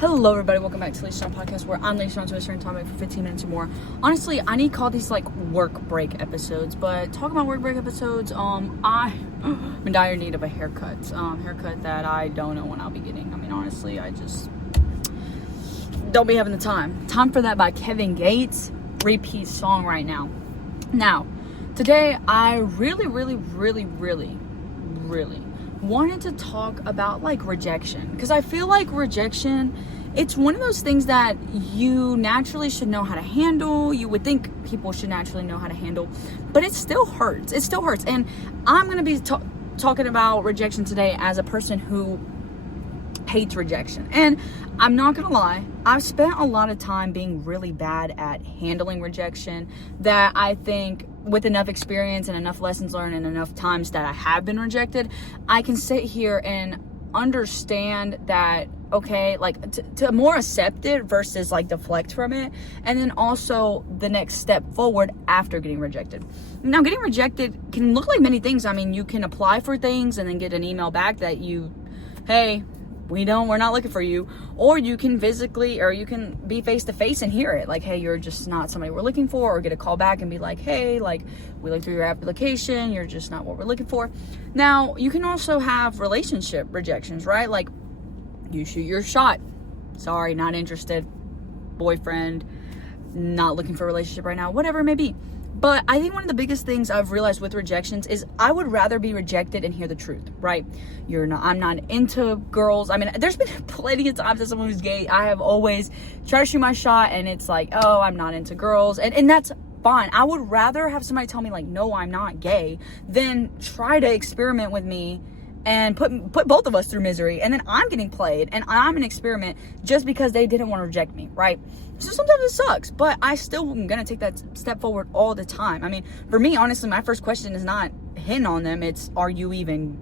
Hello everybody, welcome back to Leisha on Podcast, where I'm Leisha on Twitter and topic for 15 minutes or more. Honestly, I need to call these like work break episodes, but talking about work break episodes, I'm in dire need of a haircut. Haircut that I don't know when I'll be getting. I mean, honestly, I just don't be having the time. Time for That by Kevin Gates, repeat song right now. Now, today I really wanted to talk about like rejection, because I feel like rejection, it's one of those things that you naturally should know how to handle. You would think people should naturally know how to handle, but it still hurts. And I'm going to be talking about rejection today as a person who hates rejection. And I'm not gonna lie, I've spent a lot of time being really bad at handling rejection, that I think with enough experience and enough lessons learned and enough times that I have been rejected, I can sit here and understand that, okay, like to more accept it versus like deflect from it, and then also the next step forward after getting rejected. Now, getting rejected can look like many things. I mean, you can apply for things and then get an email back that hey, we're not looking for you. Or you can you can be face to face and hear it. Like, hey, you're just not somebody we're looking for. Or get a call back and be like, hey, like, we looked through your application. You're just not what we're looking for. Now, you can also have relationship rejections, right? Like, you shoot your shot. Sorry, not interested. Boyfriend, not looking for a relationship right now. Whatever it may be. But I think one of the biggest things I've realized with rejections is I would rather be rejected and hear the truth, right? I'm not into girls. I mean, there's been plenty of times as someone who's gay, I have always tried to shoot my shot and it's like, oh, I'm not into girls. And that's fine. I would rather have somebody tell me like, no, I'm not gay, than try to experiment with me and put both of us through misery. And then I'm getting played and I'm an experiment just because they didn't want to reject me, right? So sometimes it sucks, but I still am going to take that step forward all the time. I mean, for me, honestly, my first question is not hitting on them. It's, are you even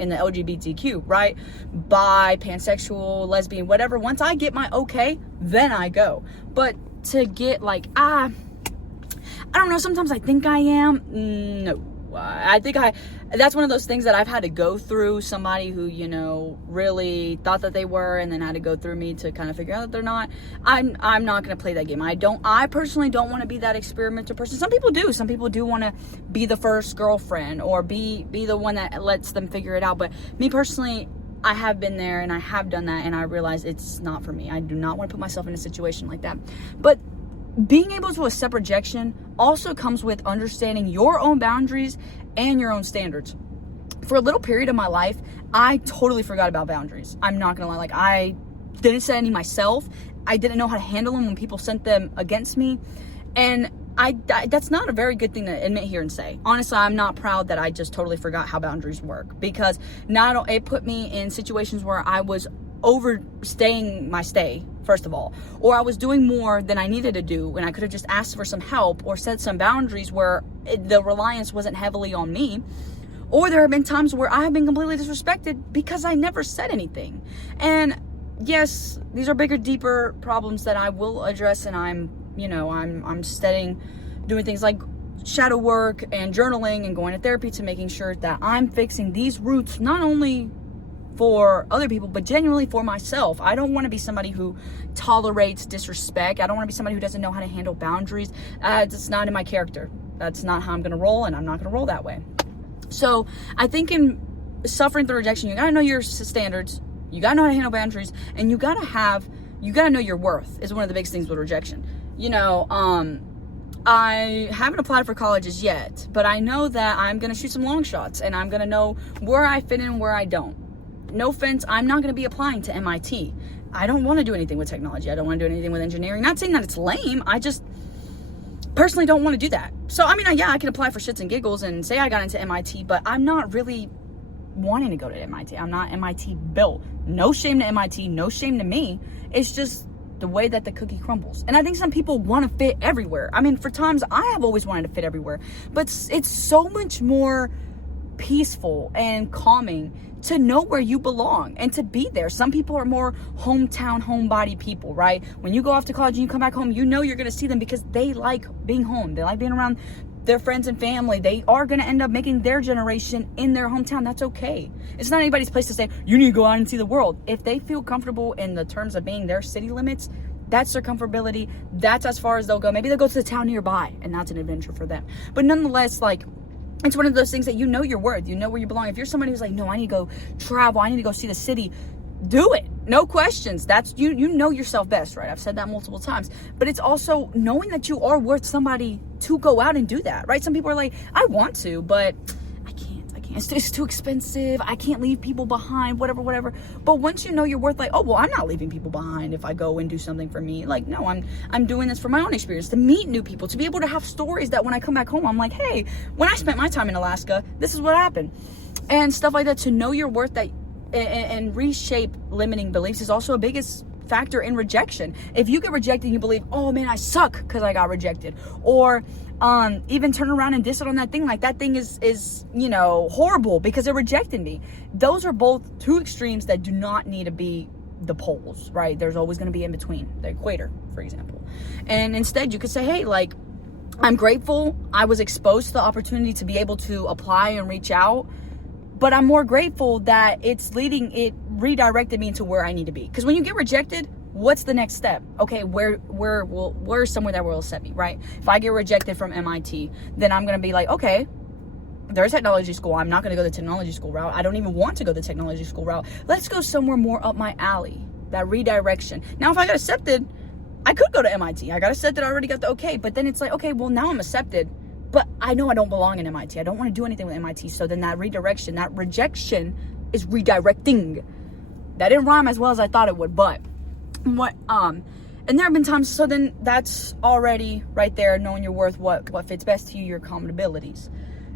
in the LGBTQ, right? Bi, pansexual, lesbian, whatever. Once I get my okay, then I go. But to get like, I don't know, sometimes I think I am. No. That's one of those things that I've had to go through. Somebody who, really thought that they were, and then had to go through me to kind of figure out that they're not. I'm not going to play that game. I personally don't want to be that experimental person. Some people do. Some people do want to be the first girlfriend or be the one that lets them figure it out. But me personally, I have been there and I have done that, and I realize it's not for me. I do not want to put myself in a situation like that. But being able to accept rejection also comes with understanding your own boundaries and your own standards. For a little period of my life, I totally forgot about boundaries. I'm not gonna lie. Like, I didn't set any myself. I didn't know how to handle them when people sent them against me. And that's not a very good thing to admit here and say. Honestly, I'm not proud that I just totally forgot how boundaries work, because it put me in situations where I was overstaying my stay, first of all, or I was doing more than I needed to do when I could have just asked for some help or set some boundaries where the reliance wasn't heavily on me. Or there have been times where I have been completely disrespected because I never said anything. And yes, these are bigger, deeper problems that I will address, and I'm studying, doing things like shadow work and journaling and going to therapy to making sure that I'm fixing these roots, not only for other people, but genuinely for myself. I don't want to be somebody who tolerates disrespect. I don't want to be somebody who doesn't know how to handle boundaries. It's not in my character. That's not how I'm going to roll, and I'm not going to roll that way. So I think in suffering through rejection, you got to know your standards. You got to know how to handle boundaries, and you got to know your worth is one of the biggest things with rejection. I haven't applied for colleges yet, but I know that I'm going to shoot some long shots, and I'm going to know where I fit in and where I don't. No offense, I'm not going to be applying to MIT. I don't want to do anything with technology. I don't want to do anything with engineering. Not saying that it's lame. I just personally don't want to do that. So, I mean, I can apply for shits and giggles and say I got into MIT, but I'm not really wanting to go to MIT. I'm not MIT built. No shame to MIT. No shame to me. It's just the way that the cookie crumbles. And I think some people want to fit everywhere. I mean, for times, I have always wanted to fit everywhere. But it's so much more peaceful and calming to know where you belong and to be there. Some people are more hometown, homebody people, right? When you go off to college and you come back home, you're going to see them because they like being home. They like being around their friends and family, they are going to end up making their generation in their hometown. That's okay. It's not anybody's place to say, you need to go out and see the world. If they feel comfortable in the terms of being their city limits, that's their comfortability. That's as far as they'll go. Maybe they'll go to the town nearby, and that's an adventure for them. But nonetheless, like, it's one of those things that you know your worth. You know where you belong. If you're somebody who's like, no, I need to go travel, I need to go see the city, do it. No questions. That's you know yourself best, right? I've said that multiple times. But it's also knowing that you are worth somebody to go out and do that, right? Some people are like, I want to, but I can't. It's too expensive. I can't leave people behind, whatever. But once you know your worth, like, oh, well, I'm not leaving people behind if I go and do something for me. Like, no, I'm doing this for my own experience, to meet new people, to be able to have stories that when I come back home, I'm like, hey, when I spent my time in Alaska, this is what happened. And stuff like that, to know your worth, that and reshape limiting beliefs is also a biggest factor in rejection. If you get rejected and you believe, oh man, I suck because I got rejected, or even turn around and diss it on that thing, like that thing is horrible because it rejected me. Those are both two extremes that do not need to be the poles, right? There's always going to be in between, the equator, for example. And instead you could say, hey, like, I'm grateful I was exposed to the opportunity to be able to apply and reach out, but I'm more grateful that it redirected me into where I need to be. Because when you get rejected, what's the next step? Okay, where's somewhere that will set me, right? If I get rejected from MIT, then I'm going to be like, okay, there's technology school. I'm not going to go the technology school route. I don't even want to go the technology school route. Let's go somewhere more up my alley, that redirection. Now, if I got accepted, I could go to MIT. I got accepted, I already got the okay. But then it's like, okay, well, now I'm accepted, but I know I don't belong in MIT. I don't want to do anything with MIT. So then that redirection, that rejection is redirecting. That didn't rhyme as well as I thought it would, but and there have been times, so then that's already right there, knowing your worth, what fits best to you, your common abilities.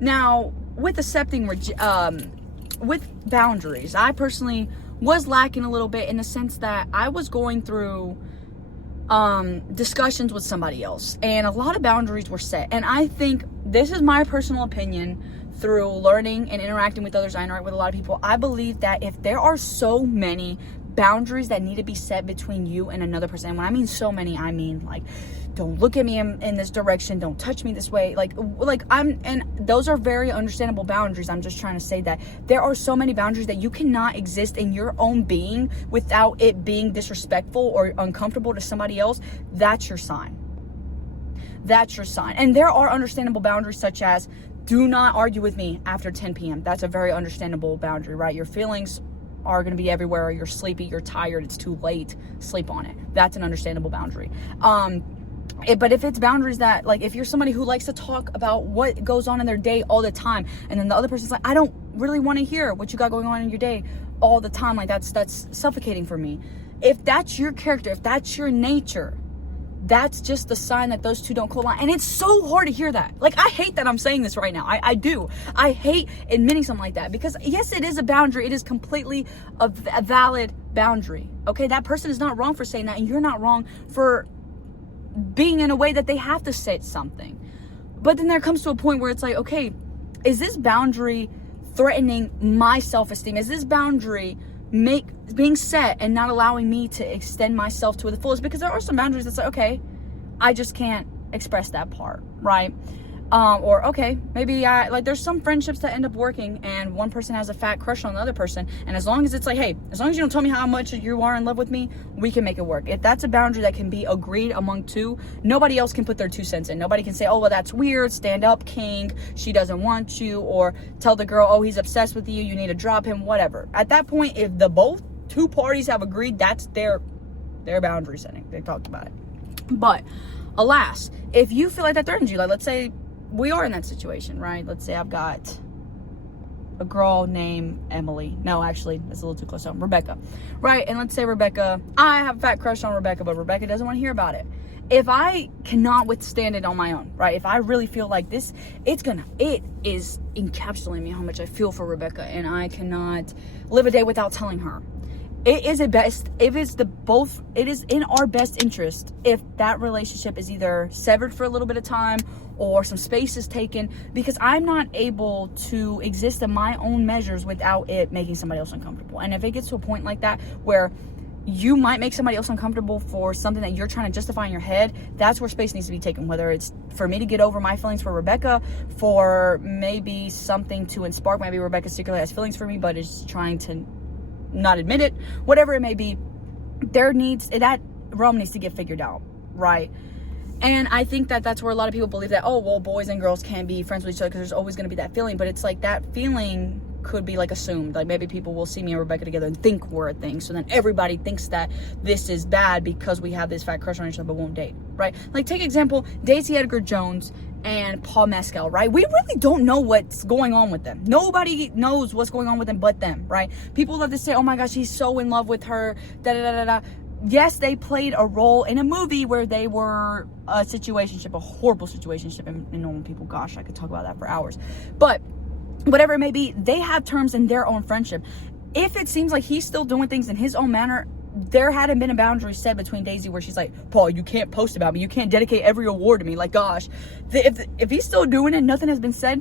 Now, with accepting, with boundaries, I personally was lacking a little bit in the sense that I was going through discussions with somebody else, and a lot of boundaries were set. And I think, this is my personal opinion, through learning and interacting with others, I interact with a lot of people, I believe that if there are so many boundaries that need to be set between you and another person, and when I mean so many, I mean like, don't look at me in this direction, don't touch me this way, like and those are very understandable boundaries. I'm just trying to say that there are so many boundaries that you cannot exist in your own being without it being disrespectful or uncomfortable to somebody else. That's your sign. That's your sign. And there are understandable boundaries, such as, do not argue with me after 10 p.m. That's a very understandable boundary, right? Your feelings are going to be everywhere. You're sleepy, you're tired, it's too late, sleep on it. That's an understandable boundary. But if it's boundaries that, like, if you're somebody who likes to talk about what goes on in their day all the time, and then the other person's like, I don't really want to hear what you got going on in your day all the time, like that's suffocating for me. If that's your character, if that's your nature, that's just the sign that those two don't collide. And it's so hard to hear that. Like, I hate that I'm saying this right now. I do. I hate admitting something like that, because yes, it is a boundary. It is completely a valid boundary. Okay, that person is not wrong for saying that, and you're not wrong for being in a way that they have to say something. But then there comes to a point where it's like, okay, is this boundary threatening my self-esteem? Is this boundary being set and not allowing me to extend myself to the fullest? Because there are some boundaries that's like, okay, I just can't express that part, right? Or okay, maybe there's some friendships that end up working, and one person has a fat crush on the other person, and as long as it's like, hey, as long as you don't tell me how much you are in love with me, we can make it work. If that's a boundary that can be agreed among two, nobody else can put their 2 cents in. Nobody can say, oh, well, that's weird, stand up, king, she doesn't want you, or tell the girl, oh, he's obsessed with you, you need to drop him, whatever. At that point, if both two parties have agreed, that's their boundary setting. They talked about it. But alas, if you feel like that threatens you, like, let's say we are in that situation, right? Let's say I've got a girl named Emily. No, actually, that's a little too close to home. Rebecca, right? And let's say Rebecca, I have a fat crush on Rebecca, but Rebecca doesn't want to hear about it. If I cannot withstand it on my own, right? If I really feel like this, it is encapsulating me how much I feel for Rebecca, and I cannot live a day without telling her. It is in our best interest if that relationship is either severed for a little bit of time or some space is taken, because I'm not able to exist in my own measures without it making somebody else uncomfortable. And if it gets to a point like that where you might make somebody else uncomfortable for something that you're trying to justify in your head. That's where space needs to be taken, whether it's for me to get over my feelings for Rebecca, for maybe something to spark. Maybe Rebecca secretly has feelings for me but is trying to not admit it, whatever it may be. That realm needs to get figured out, right? And I think that that's where a lot of people believe that, oh, well, boys and girls can be friends with each other because there's always going to be that feeling. But it's like that feeling could be like assumed. Like maybe people will see me and Rebecca together and think we're a thing. So then everybody thinks that this is bad because we have this fat crush on each other but won't date, right? Like take example, Daisy Edgar Jones and Paul Mescal, right? We really don't know what's going on with them. Nobody knows what's going on with them but them, right? People love to say, oh my gosh, he's so in love with her, da da da da da. Yes, they played a role in a movie where they were a situationship, a horrible situationship, and normal people, gosh, I could talk about that for hours. But whatever it may be, they have terms in their own friendship. If it seems like he's still doing things in his own manner, there hadn't been a boundary set between Daisy where she's like, Paul, you can't post about me. You can't dedicate every award to me. Like, gosh, if he's still doing it, nothing has been said,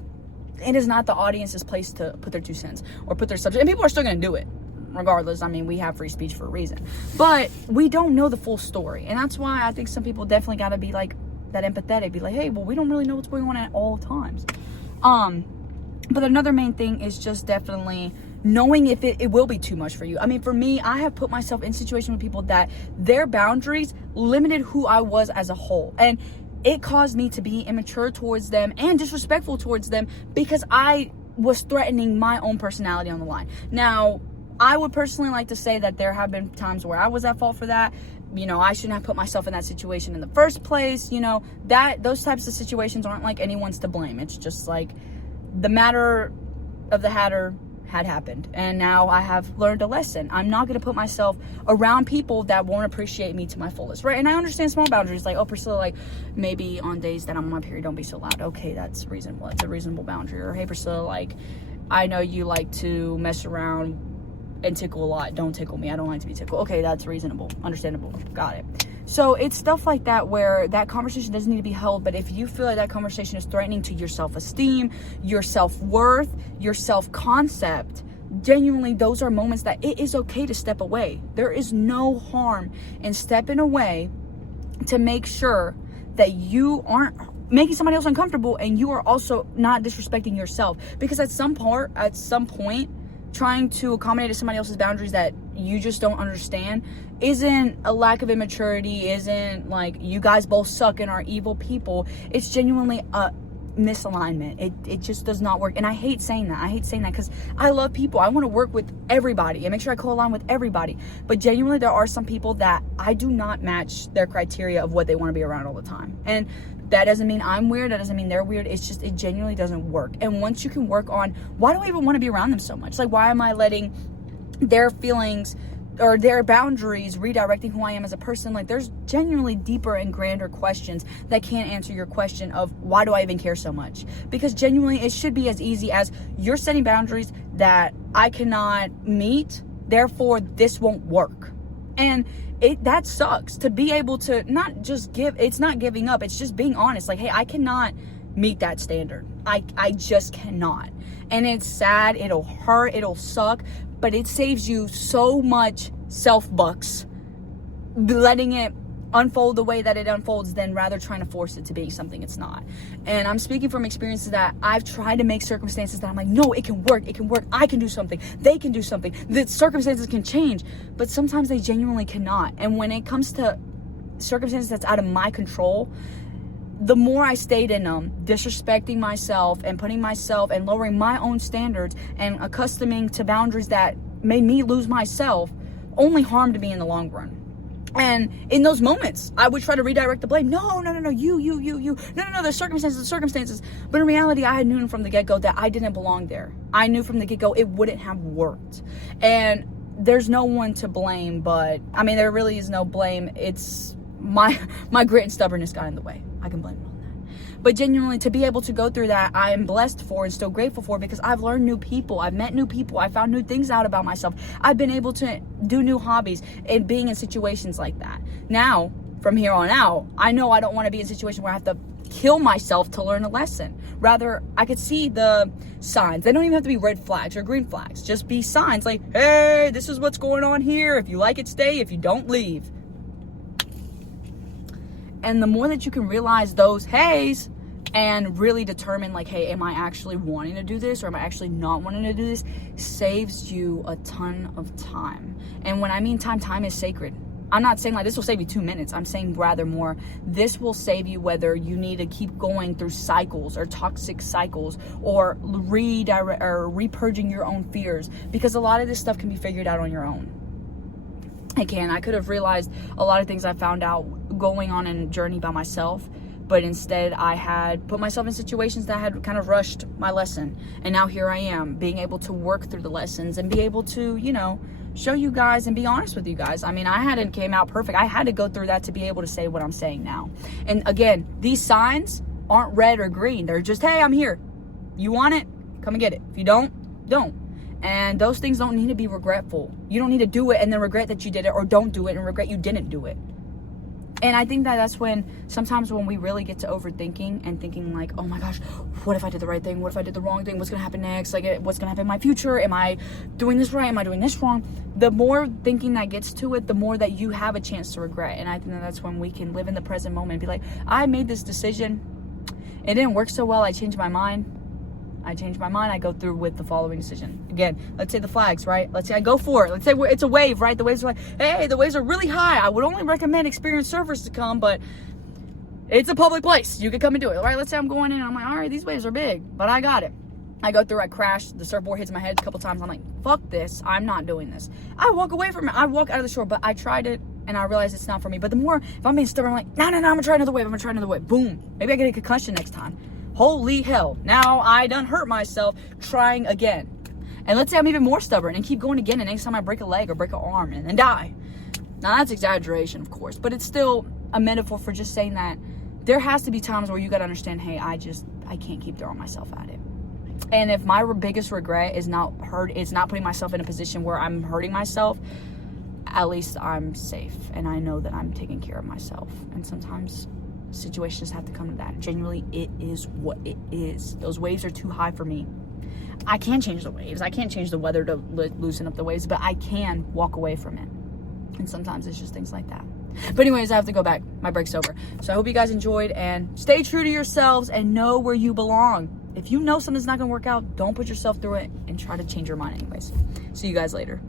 it is not the audience's place to put their 2 cents or put their subject. And people are still going to do it. Regardless, I mean, we have free speech for a reason, but we don't know the full story. And that's why I think some people definitely got to be like that empathetic, be like, hey, well, we don't really know what's going on at all times. But another main thing is just definitely knowing if it will be too much for you. I mean, for me, I have put myself in situations with people that their boundaries limited who I was as a whole. And it caused me to be immature towards them and disrespectful towards them because I was threatening my own personality on the line. Now, I would personally like to say that there have been times where I was at fault for that. You know, I shouldn't have put myself in that situation in the first place. You know, those types of situations aren't like anyone's to blame. It's just like the matter of the Hatter had happened. And now I have learned a lesson. I'm not going to put myself around people that won't appreciate me to my fullest, right? And I understand small boundaries. Like, oh, Priscilla, like maybe on days that I'm on my period, don't be so loud. Okay, that's reasonable. It's a reasonable boundary. Or, hey, Priscilla, like I know you like to mess around and tickle a lot. Don't tickle me. I don't like to be tickled. Okay, that's reasonable. Understandable. Got it. So it's stuff like that where that conversation doesn't need to be held, but if you feel like that conversation is threatening to your self-esteem, your self-worth, your self-concept, genuinely those are moments that it is okay to step away. There is no harm in stepping away to make sure that you aren't making somebody else uncomfortable and you are also not disrespecting yourself. Because at some point, trying to accommodate somebody else's boundaries that you just don't understand isn't a lack of immaturity, isn't like you guys both suck and are evil people. It's genuinely a misalignment. It just does not work. And I hate saying that because I love people. I want to work with everybody and make sure I co-align with everybody. But genuinely, there are some people that I do not match their criteria of what they want to be around all the time. And that doesn't mean I'm weird. That doesn't mean they're weird. It's just, it genuinely doesn't work. And once you can work on, why do I even want to be around them so much? Like, why am I letting their feelings or their boundaries redirecting who I am as a person? Like, there's genuinely deeper and grander questions that can't answer your question of why do I even care so much? Because genuinely, it should be as easy as you're setting boundaries that I cannot meet, therefore this won't work. And that sucks to be able to not just it's not giving up, it's just being honest. Like, hey, I cannot meet that standard. I just cannot. And it's sad, it'll hurt, it'll suck, but it saves you so much self-bucks letting it unfold the way that it unfolds than rather trying to force it to be something it's not. And I'm speaking from experiences that I've tried to make circumstances that I'm like, no, it can work, I can do something, they can do something, the circumstances can change, but sometimes they genuinely cannot. And when it comes to circumstances that's out of my control, the more I stayed in them, disrespecting myself and putting myself and lowering my own standards and accustoming to boundaries that made me lose myself, only harmed me in the long run. And in those moments, I would try to redirect the blame. No, you. No, the circumstances. But in reality, I had known from the get-go that I didn't belong there. I knew from the get-go it wouldn't have worked. And there's no one to blame, but, I mean, there really is no blame. It's my grit and stubbornness got in the way. I can blame it on that. But genuinely, to be able to go through that, I am blessed for and still grateful for, because I've learned new people. I've met new people. I found new things out about myself. I've been able to do new hobbies and being in situations like that. Now, from here on out, I know I don't want to be in a situation where I have to kill myself to learn a lesson, Rather, I could see the signs. They don't even have to be red flags or green flags. Just be signs like, hey, this is what's going on here. If you like it, stay. If you don't, leave. And the more that you can realize those hays and really determine like, hey, am I actually wanting to do this or am I actually not wanting to do this, saves you a ton of time. And when I mean time is sacred. I'm not saying like this will save you 2 minutes. I'm saying rather more, this will save you whether you need to keep going through cycles or toxic cycles or redirect or repurging your own fears, because a lot of this stuff can be figured out on your own. I could have realized a lot of things I found out going on in a journey by myself, but instead I had put myself in situations that had kind of rushed my lesson. And now here I am being able to work through the lessons and be able to, you know, show you guys and be honest with you guys. I mean, I hadn't came out perfect. I had to go through that to be able to say what I'm saying now. And again, these signs aren't red or green. They're just, hey, I'm here. You want it? Come and get it. If you don't, don't. And those things don't need to be regretful. You don't need to do it and then regret that you did it, or don't do it and regret you didn't do it. And I think that that's when sometimes when we really get to overthinking and thinking like, oh my gosh, what if I did the right thing? What if I did the wrong thing? What's going to happen next? Like, what's going to happen in my future? Am I doing this right? Am I doing this wrong? The more thinking that gets to it, the more that you have a chance to regret. And I think that that's when we can live in the present moment and be like, I made this decision. It didn't work so well. I changed my mind. I go through with the following decision. Again, let's say the flags, right? Let's say I go for it. Let's say it's a wave, right? The waves are like, hey, the waves are really high. I would only recommend experienced surfers to come, but it's a public place. You can come and do it, right? Let's say I'm going in and I'm like, all right, these waves are big, but I got it. I go through, I crash, the surfboard hits my head a couple times. I'm like, fuck this. I'm not doing this. I walk away from it. I walk out of the shore, but I tried it and I realized it's not for me. But the more, if I'm being stubborn, I'm like, no, I'm going to try another wave. Boom. Maybe I get a concussion next time. Holy hell, now I done hurt myself trying again. And let's say I'm even more stubborn and keep going again, and next time I break a leg or break an arm and then die. Now that's exaggeration, of course, but it's still a metaphor for just saying that there has to be times where you got to understand, hey, I can't keep throwing myself at it. And if my biggest regret is not putting myself in a position where I'm hurting myself, at least I'm safe and I know that I'm taking care of myself. And sometimes situations have to come to that. Genuinely, it is what it is. Those waves are too high for me. I can change the waves. I can't change the weather to loosen up the waves, but I can walk away from it. And sometimes it's just things like that. But anyways, I have to go back. My break's over. So I hope you guys enjoyed, and stay true to yourselves and know where you belong. If you know something's not going to work out, don't put yourself through it and try to change your mind anyways. See you guys later.